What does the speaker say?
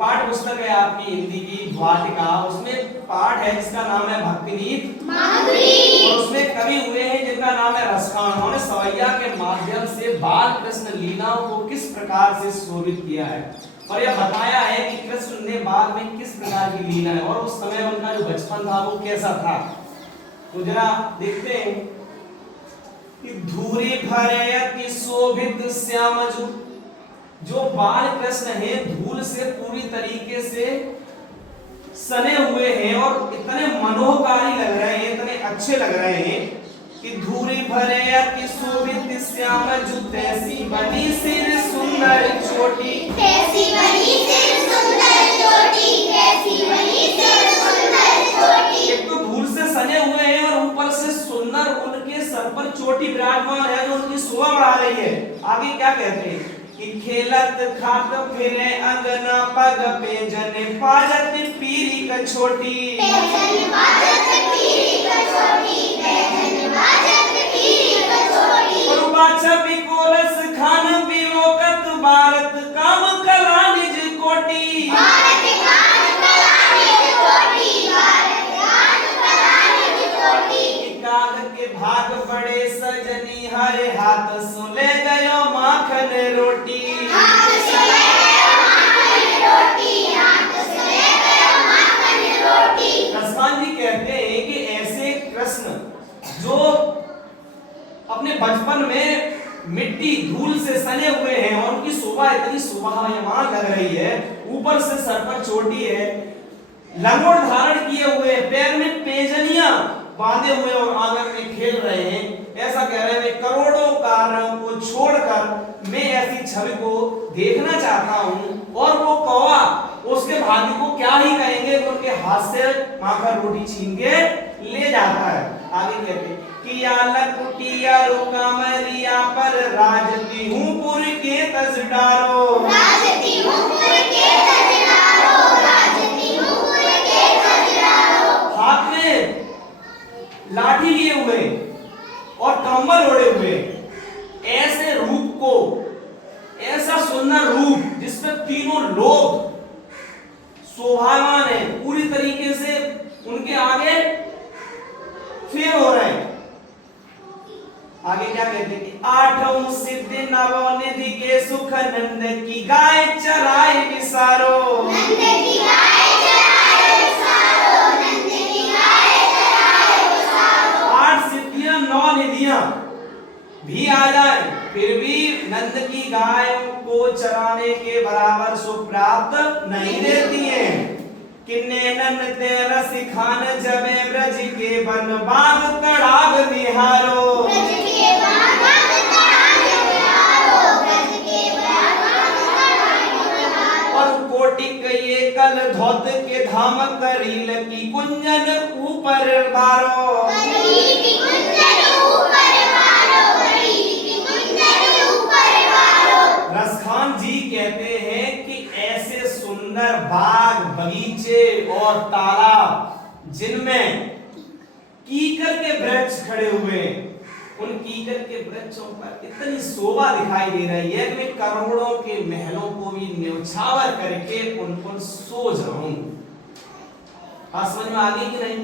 पाठ पुस्तक है आपकी हिंदी की वाटिका, उसमें पाठ है जिसका नाम है भक्तिनीत माधुरी, और उसमें कवि हुए हैं जिनका नाम है रसखान। उन्होंने सवैया के माध्यम से बाल कृष्ण लीलाओं को किस प्रकार से शोभित किया है और यह बताया है कि कृष्ण ने बाल में किस प्रकार की लीला है और उस समय उनका जो बचपन था वो कैसा था। तो जरा देखते हैं कि धूरी भरे अति शोभित श्यामजु, जो बाल कृष्ण हैं धूल से पूरी तरीके से सने हुए हैं और इतने मनोहकारी लग रहे हैं, इतने अच्छे लग रहे हैं कि धूरी भरे अति शोभित श्यामजु, तैसी बनी सिर सुंदर चोटी, कैसी बनी सिर सुंदर चोटी, कैसी बनी सिर सुंदर चोटी। एक तो धूल से सने हुए हैं और ऊपर से सुंदर उनके सर पर चोटी विराजमान है जो उनकी शोभा बढ़ा रही है। आगे क्या कहते हैं कि खेलत खात फिरे अंगना, पग पे जने पाजत पीरी कछोटी, पैजन पाजत पीरी कछोटी, पैजन पाजत पीरी कछोटी। और बाछा बिकोरस खान बिलोकत भारत काम कला निज कोटि, भारत कान कला निज कोटि, भारत कान कला निज कोटि। काग के भाग बड़े सजनी, हरे हाथ सुले गयो माखन रोटी, हाथ सुले गयो माखन रोटी, हाथ सुले गयो माखन रोटी। रसखान जी कहते हैं कि ऐसे कृष्ण जो अपने बचपन में मिट्टी धूल से सने हुए हैं और उनकी शोभा इतनी शोभायमान लग रही है, ऊपर से सर पर चोटी है, लंगोट धारण किए हुए, पैर में पेजनियां बांधे हुए और आंगन में खेल रहे हैं। ऐसा कह रहे हैं करोड़ों कारों को छोड़कर मैं ऐसी छवि को देखना चाहता हूं। और वो कौवा उसके भाग्य को क्या ही कहेंगे, उनके हाथ से माखन रोटी छीन के ले जाता है। आगे कहते कि या लकुटिया रुकामरिया पर राजती हूं पुर के तजडारो, राजती हूं पुर के तजडारो, राजती हूं पुर के तजडारो। हाथ में लाठी लिए हुए और कंबल ओढ़े हुए, ऐसे रूप को, ऐसा सुंदर रूप जिसमें तीनों लोग शोभायमान है, पूरी तरीके से उनके आगे फेर हो रहे हैं। आगे क्या कहते हैं कि आठों सिद्धि नवनिधि के सुख, नंद की गाय चराए विसारो, नंद की गाय चराए विसारो, नंद की गाय चराए विसारो। आठ सिद्धियां नौ निधियां भी आ जाए फिर भी नंद की गाय को चराने के बराबर सुख प्राप्त नहीं देती है। किन्ने नंद तेरा सिखान जबे ब्रज के वन बाग तड़ाग निहारो, ब्रज के बाग तड़ाग निहारो, ब्रज के बाग तड़ाग निहारो। और कोटिक ये कल धौत के धाम करील की कुंजन ऊपर बारो, करील की कुंजन ऊपर बारो, करील की कुंजन ऊपर बारो। रसखान जी कहते हैं कि ऐसे सुंदर बाग बगीचे और तालाब जिनमें कीकर के वृक्ष खड़े हुए, उन कीकर के वृक्षों पर इतनी शोभा दिखाई दे रही है कि मैं करोड़ों के महलों को भी न्यौछावर करके उन पर सो जाऊं। समझ में आ गई कि नहीं?